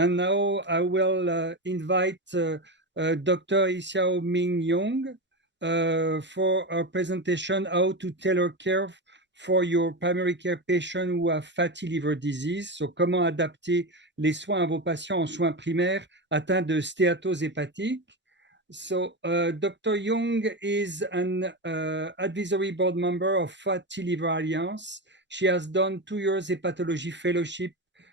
And now I will invite Dr. Xiao Ming Jung for a presentation how to tailor care for your primary care patient who have fatty liver disease. So, comment adapter les soins à vos patients en soins primaires atteints de stéatose hépatique. So, Dr. Jung is an advisory board member of Fatty Liver Alliance. She has done 2 years hepatology fellowship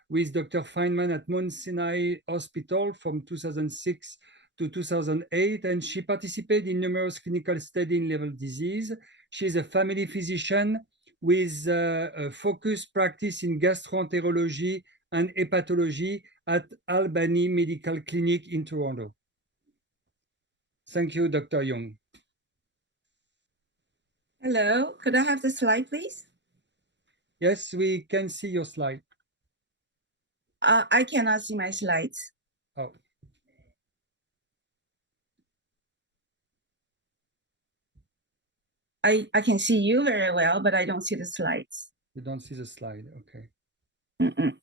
with Dr. Feynman at Mount Sinai Hospital from 2006 to 2008, and she participated in numerous clinical studies in liver disease. She is a family physician with a focused practice in gastroenterology and hepatology at Albany Medical Clinic in Toronto. Thank you, Dr. Jung. Hello, could I have the slide, please? Yes, we can see your slide. I cannot see my slides. Oh. I can see you very well, but I don't see the slides. You don't see the slide, okay. Mm-mm.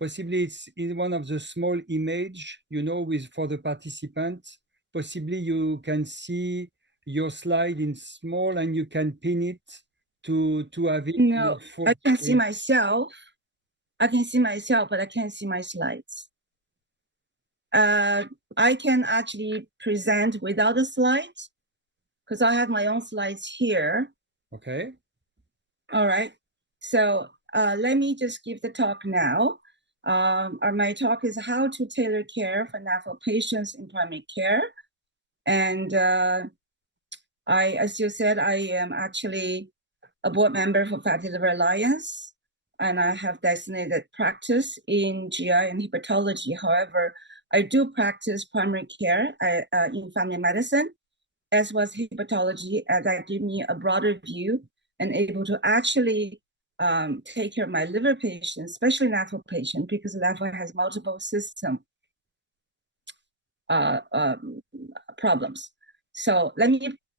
Possibly it's in one of the small image, you know, with for the participants. Possibly you can see your slide in small and you can pin it to have it. No, I can see myself. I can see myself, but I can't see my slides. I can actually present without the slides because I have my own slides here. Okay. All right. So let me just give the talk now. My talk is how to tailor care for NAFLD patients in primary care. And as you said, I am actually a board member for Fatty Liver Alliance, and I have designated practice in GI and hepatology. However, I do practice primary care in family medicine, as well as hepatology, as that give me a broader view and able to actually take care of my liver patients, especially NAFLD patients, because NAFLD has multiple system problems. So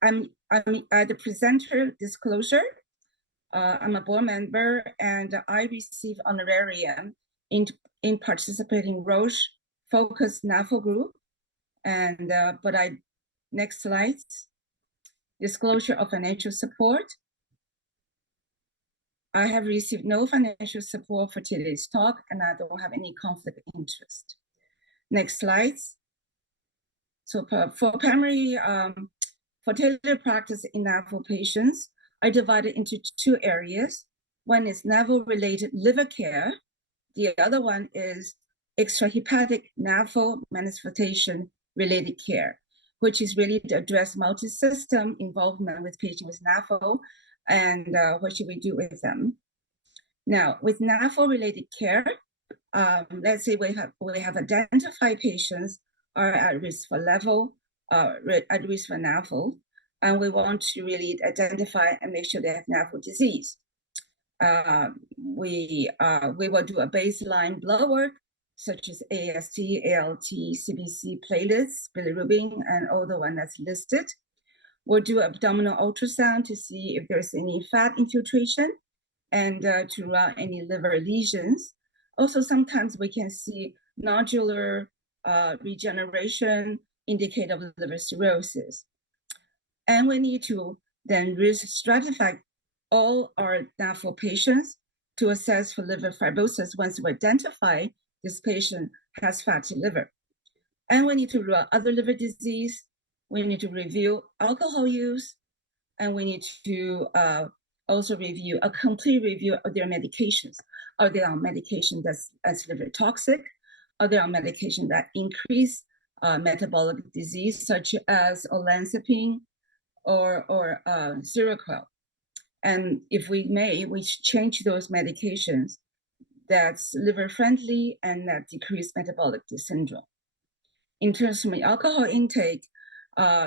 I'm the presenter disclosure. I'm a board member and I receive honorarium in participating Roche focused NAFLD group. And next slide. Disclosure of financial support. I have received no financial support for today's talk, and I don't have any conflict of interest. Next slides. So for primary, for tailor practice in NAFLD patients, I divide it into 2 areas. One is NAFLD-related liver care. The other one is extrahepatic NAFLD manifestation-related care, which is really to address multi-system involvement with patients with NAFLD and what should we do with them. Now, with NAFLD-related care, let's say we have identified patients are at risk for at risk for NAFLD, and we want to really identify and make sure they have NAFLD disease. We will do a baseline blood work, such as AST, ALT, CBC platelets, bilirubin, and all the one that's listed. We'll do abdominal ultrasound to see if there's any fat infiltration and to rule out any liver lesions. Also, sometimes we can see nodular regeneration indicator of liver cirrhosis. And we need to then risk stratify all our NAFLD patients to assess for liver fibrosis once we identify this patient has fatty liver. And we need to rule out other liver disease. We need to review alcohol use, and we need to also review a complete review of their medications. Are they on medication that's liver toxic? Are they on medication that increase metabolic disease, such as olanzapine or Seroquel? And if we may, we should change those medications that's liver friendly and that decrease metabolic syndrome. In terms of my alcohol intake,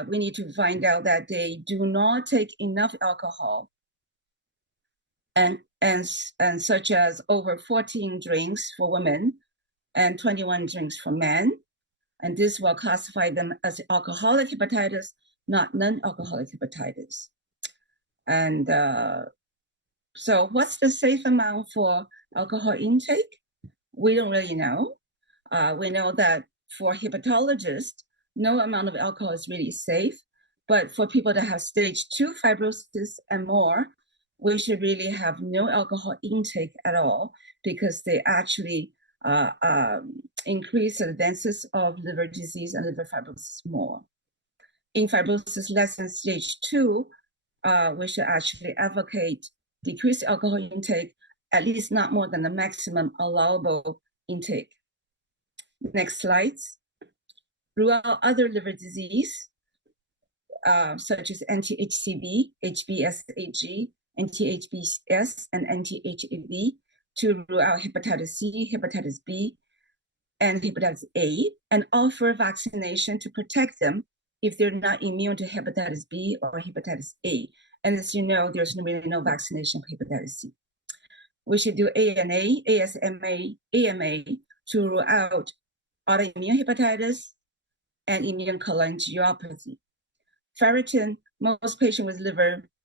we need to find out that they do not take enough alcohol, and such as over 14 drinks for women and 21 drinks for men. And this will classify them as alcoholic hepatitis, not non-alcoholic hepatitis. And so what's the safe amount for alcohol intake? We don't really know. We know that for hepatologists, no amount of alcohol is really safe. But for people that have stage 2 fibrosis and more, we should really have no alcohol intake at all, because they actually increase the advances of liver disease and liver fibrosis more. In fibrosis less than stage 2, we should actually advocate decreased alcohol intake, at least not more than the maximum allowable intake. Next slides. Rule out other liver disease, such as anti-HCV, HBsAg, anti-HBs, and anti-HAV, to rule out hepatitis C, hepatitis B, and hepatitis A, and offer vaccination to protect them if they're not immune to hepatitis B or hepatitis A. And as you know, there's really no vaccination for hepatitis C. We should do ANA, ASMA, AMA to rule out autoimmune hepatitis and immune cholangiopathhy. Ferritin, most patients with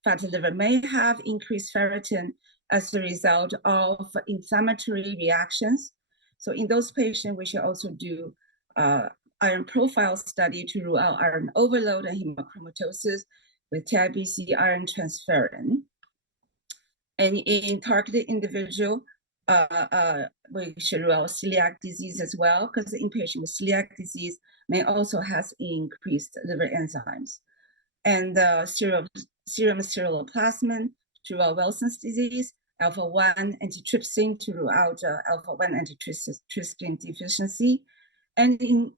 fatty liver may have increased ferritin as a result of inflammatory reactions. So in those patients, we should also do iron profile study to rule out iron overload and hemochromatosis with TIBC iron transferrin. And in targeted individual, we should rule out celiac disease as well, because the inpatient with celiac disease may also has increased liver enzymes. And serum ceruloplasmin to rule out Wilson's disease, alpha-1 antitrypsin to rule out alpha-1 antitrypsin deficiency. And in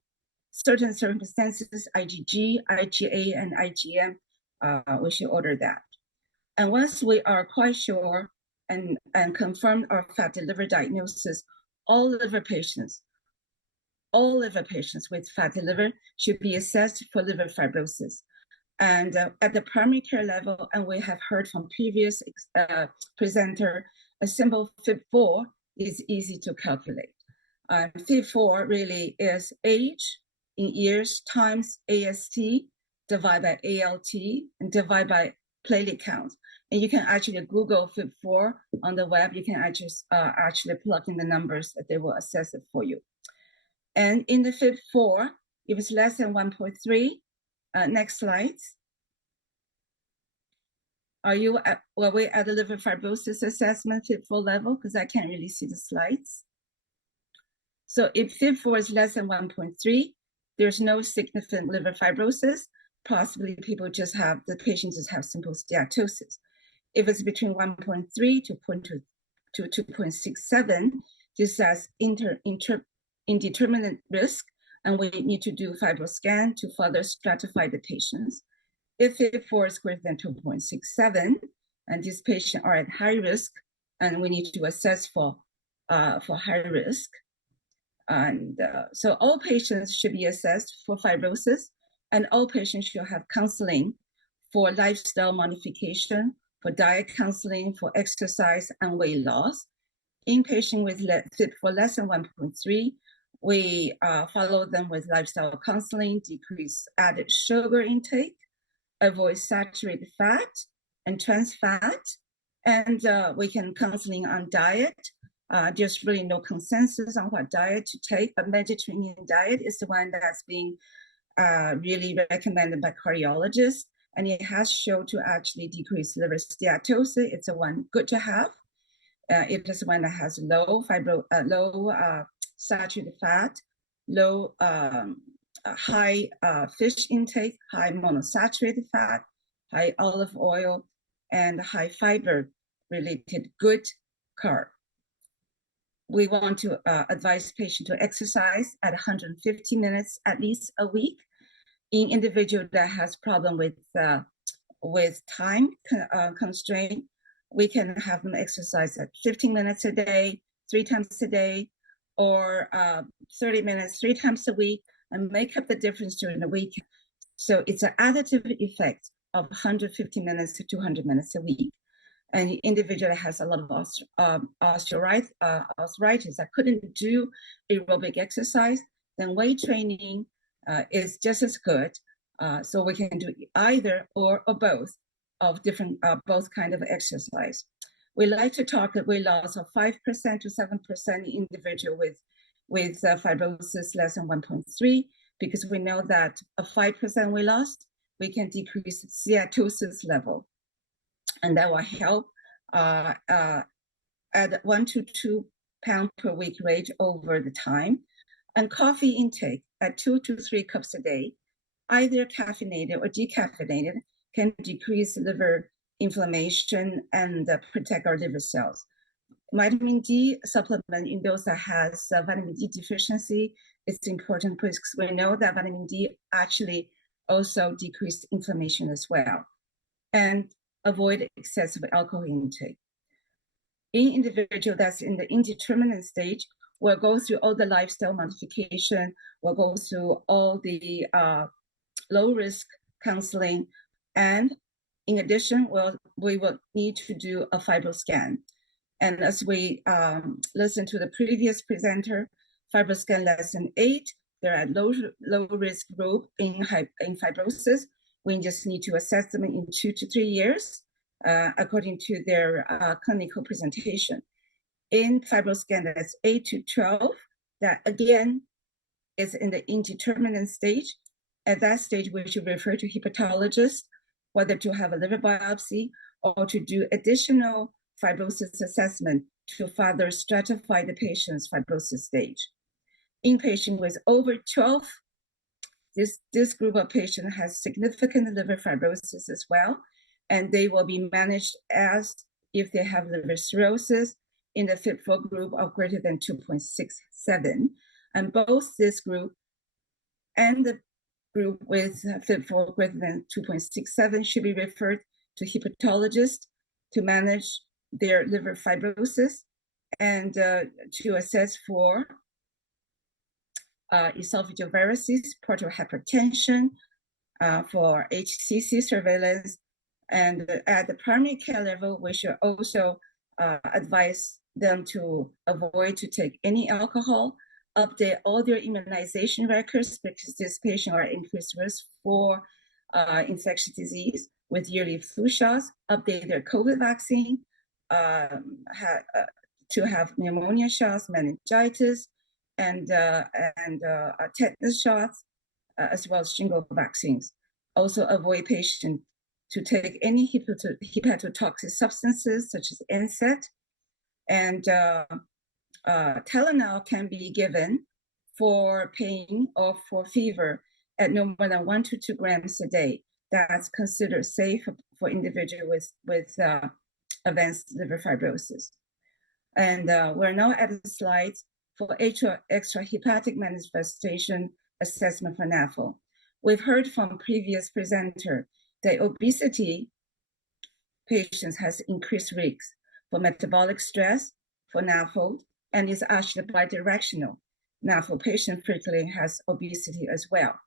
certain circumstances, IgG, IgA, and IgM, we should order that. And once we are quite sure and confirmed our fatty liver diagnosis, all liver patients with fatty liver should be assessed for liver fibrosis. And at the primary care level, and we have heard from previous presenter, a simple FIB4 is easy to calculate. FIB4 really is age in years times AST divided by ALT and divided by platelet count. And you can actually Google FIB4 on the web. You can actually plug in the numbers that they will assess it for you. And in the FIB4, if it's less than 1.3, next slides. Were we at the liver fibrosis assessment FIB4 level? Because I can't really see the slides. So if FIB4 is less than 1.3, there's no significant liver fibrosis. Possibly the patients just have simple steatosis. If it's between 1.3 to 2.67, this has indeterminate risk, and we need to do fibroscan to further stratify the patients. If FIB4 is greater than 2.67, and these patients are at high risk, and we need to assess for high risk. And so all patients should be assessed for fibrosis, and all patients should have counseling for lifestyle modification, for diet counseling, for exercise and weight loss. In patients with FIB4 less than 1.3, we follow them with lifestyle counseling, decrease added sugar intake, avoid saturated fat and trans fat, and we can counseling on diet. There's really no consensus on what diet to take, but Mediterranean diet is the one that's being really recommended by cardiologists, and it has shown to actually decrease liver steatosis. It's a one good to have. It is one that has low saturated fat, low high fish intake, high monosaturated fat, high olive oil, and high fiber related good carb. We want to advise patients to exercise at 150 minutes at least a week. In individual that has problem with time constraint, we can have them exercise at 15 minutes a day, 3 times a day, or 30 minutes 3 times a week, and make up the difference during the week. So it's an additive effect of 150 minutes to 200 minutes a week. And the individual has a lot of arthritis that couldn't do aerobic exercise, then weight training is just as good. So we can do either or both of different, both kind of exercise. We like to target weight loss of 5% to 7% in individual with fibrosis less than 1.3, because we know that a 5% weight loss, we can decrease steatosis level. And that will help at 1 to 2 pound per week rate over the time. And coffee intake at 2 to 3 cups a day, either caffeinated or decaffeinated, can decrease liver inflammation and protect our liver cells. Vitamin D supplement in those that has vitamin D deficiency, it's important because we know that vitamin D actually also decreases inflammation as well. And avoid excessive alcohol intake. In individual that's in the indeterminate stage, we'll go through all the lifestyle modification, we'll go through all the low-risk counseling, and in addition, we will need to do a FibroScan. And as we listen to the previous presenter, FibroScan less than 8, they're at low-risk group in fibrosis. We just need to assess them in 2 to 3 years, according to their clinical presentation. In FibroScan, that's 8 to 12, that again is in the indeterminate stage. At that stage, we should refer to hepatologist, whether to have a liver biopsy or to do additional fibrosis assessment to further stratify the patient's fibrosis stage. In patients with over 12, this group of patients has significant liver fibrosis as well, and they will be managed as if they have liver cirrhosis in the FIB-4 group of greater than 2.67. And both this group and the group with FIB-4 greater than 2.67 should be referred to hepatologists to manage their liver fibrosis and to assess for esophageal varices, portal hypertension, for HCC surveillance. And at the primary care level, we should also advise them to avoid to take any alcohol, update all their immunization records because this patient are increased risk for infectious disease with yearly flu shots, update their COVID vaccine, to have pneumonia shots, meningitis, and tetanus shots, as well as shingle vaccines. Also avoid patients to take any hepatotoxic substances such as NSAID, and Tylenol can be given for pain or for fever at no more than 1 to 2 grams a day. That's considered safe for individuals with advanced liver fibrosis. And we're now at the slides for extrahepatic manifestation assessment for NAFLD. We've heard from previous presenter that obesity patients has increased risks for metabolic stress, for NAFLD, and is actually bidirectional. NAFLD patient frequently has obesity as well.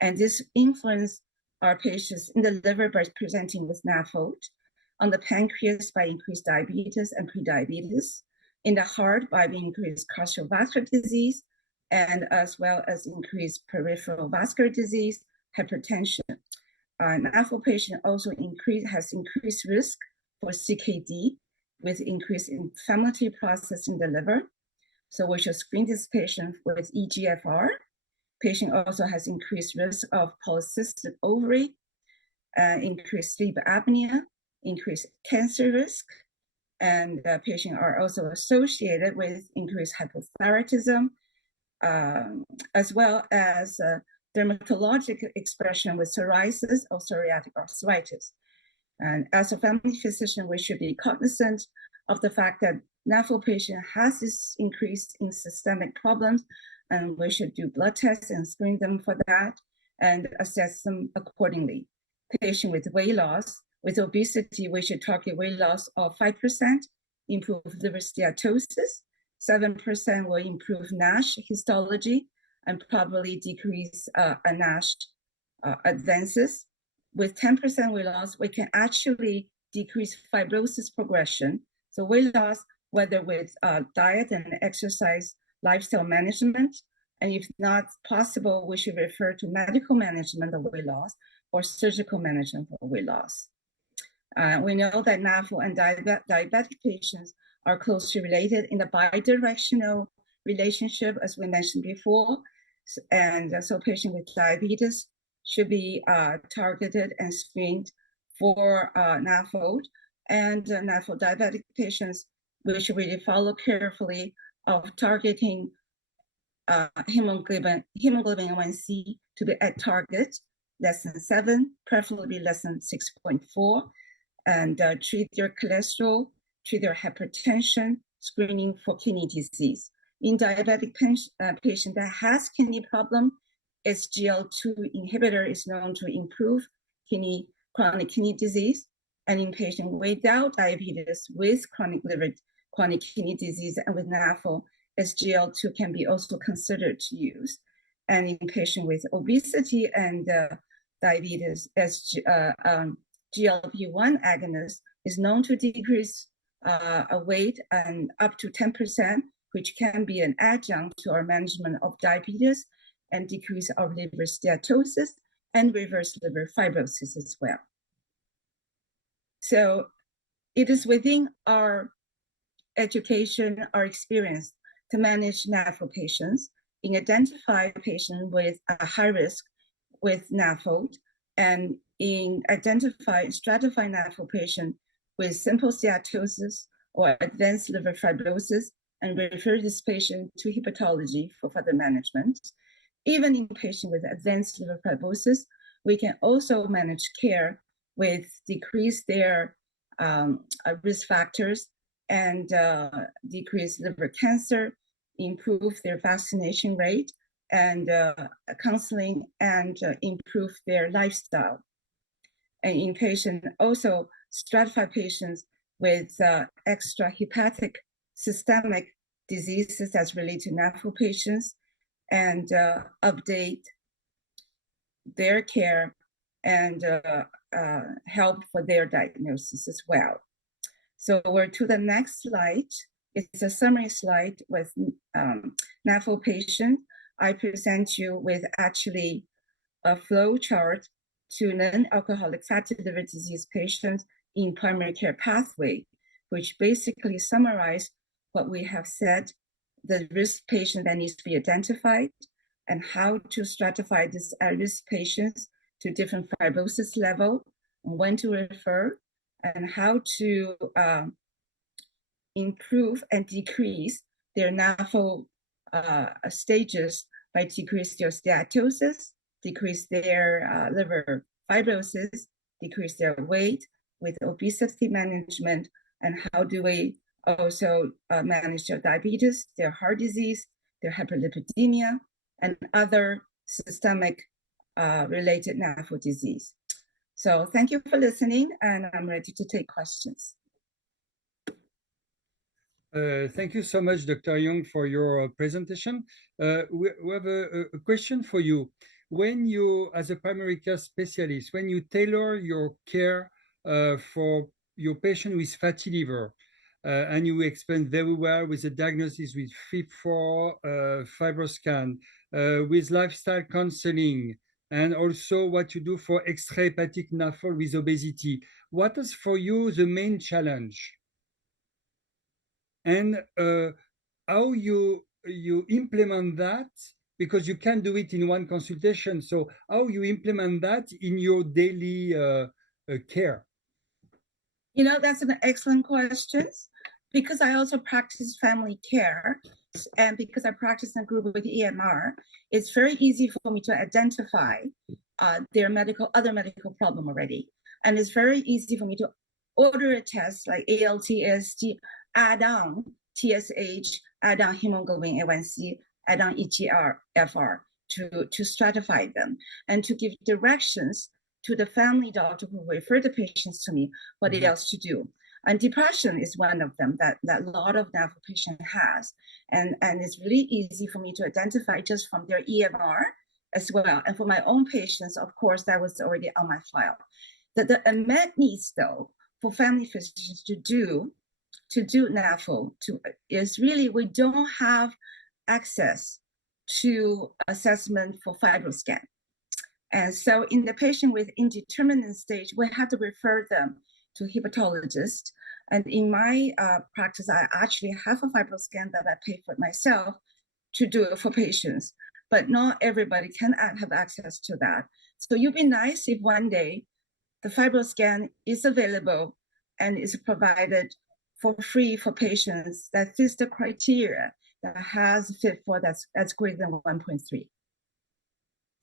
And this influences our patients in the liver by presenting with NAFLD, on the pancreas by increased diabetes and prediabetes, in the heart by increased cardiovascular disease, and as well as increased peripheral vascular disease, hypertension. NAFLD patient also has increased risk for CKD with increased inflammatory process in the liver. So we should screen this patient with EGFR. Patient also has increased risk of polycystic ovary, increased sleep apnea, increased cancer risk, and patients are also associated with increased hypothyroidism, as well as dermatologic expression with psoriasis or psoriatic arthritis. And as a family physician, we should be cognizant of the fact that NAFLD patient has this increase in systemic problems, and we should do blood tests and screen them for that and assess them accordingly. Patient with weight loss, with obesity, we should target weight loss of 5%, improve liver steatosis, 7% will improve NASH histology, and probably decrease a NASH advances. With 10% weight loss, we can actually decrease fibrosis progression. So weight loss, whether with diet and exercise, lifestyle management, and if not possible, we should refer to medical management of weight loss or surgical management of weight loss. We know that NAFLD and diabetic patients are closely related in a bidirectional relationship, as we mentioned before. And so patients with diabetes should be targeted and screened for NAFLD. And NAFLD diabetic patients, we should really follow carefully of targeting hemoglobin A1C to be at target, less than 7, preferably less than 6.4, and treat their cholesterol, treat their hypertension, screening for kidney disease. In diabetic patient that has kidney problem, SGLT2 inhibitor is known to improve chronic kidney disease. And in patient without diabetes with chronic kidney disease and with NAFLD, SGLT2 can be also considered to use. And in patient with obesity and diabetes, GLP-1 agonist is known to decrease weight and up to 10%, which can be an adjunct to our management of diabetes and decrease our liver steatosis and reverse liver fibrosis as well. So it is within our education, our experience to manage NAFLD patients, in identify patients with a high risk with NAFLD, and in stratify NAFLD patient with simple steatosis or advanced liver fibrosis, and refer this patient to hepatology for further management. Even in patients with advanced liver fibrosis, we can also manage care with decrease their risk factors and decrease liver cancer, improve their vaccination rate, and counseling, and improve their lifestyle. And in patients, also stratify patients with extrahepatic systemic diseases as related to NAFLD patients, and update their care and help for their diagnosis as well. So we're to the next slide. It's a summary slide with NAFLD patient. I present you with actually a flow chart to non-alcoholic fatty liver disease patients in primary care pathway, which basically summarize what we have said, the risk patient that needs to be identified, and how to stratify these at-risk patients to different fibrosis level, and when to refer, and how to improve and decrease their NAFLD stages by decrease their steatosis, decrease their liver fibrosis, decrease their weight with obesity management, and how do we also manage their diabetes, their heart disease, their hyperlipidemia, and other systemic related NAFLD disease. So thank you for listening, and I'm ready to take questions. Thank you so much, Dr. Jung, for your presentation. We have a question for you. When you, as a primary care specialist, when you tailor your care for your patient with fatty liver, and you explained very well with the diagnosis with FIB4, FibroScan, with lifestyle counseling, and also what you do for extrahepatic NAFLD with obesity, what is for you the main challenge? And how you implement that, because you can't do it in one consultation. So how you implement that in your daily care? You know, that's an excellent question, because I also practice family care, and because I practice in a group with EMR, it's very easy for me to identify their other medical problem already. And it's very easy for me to order a test like ALT, AST, add on TSH, add on hemoglobin A1C, add on eGFR to stratify them, and to give directions to the family doctor who refer the patients to me what else to do. And depression is one of them that a lot of NAFLD patient has. And it's really easy for me to identify just from their EMR as well. And for my own patients, of course, that was already on my file. The unmet needs, though, for family physicians to do NAFLD is really we don't have access to assessment for fibroscan. And so in the patient with indeterminate stage, we have to refer them to hepatologist. And in my practice, I actually have a fibroscan that I pay for myself to do it for patients, but not everybody can have access to that. So it'd be nice if one day the fibroscan is available and is provided for free for patients that fits the criteria that has fit for that's greater than 1.3.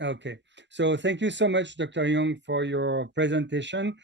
Okay, so thank you so much, Dr. Jung, for your presentation.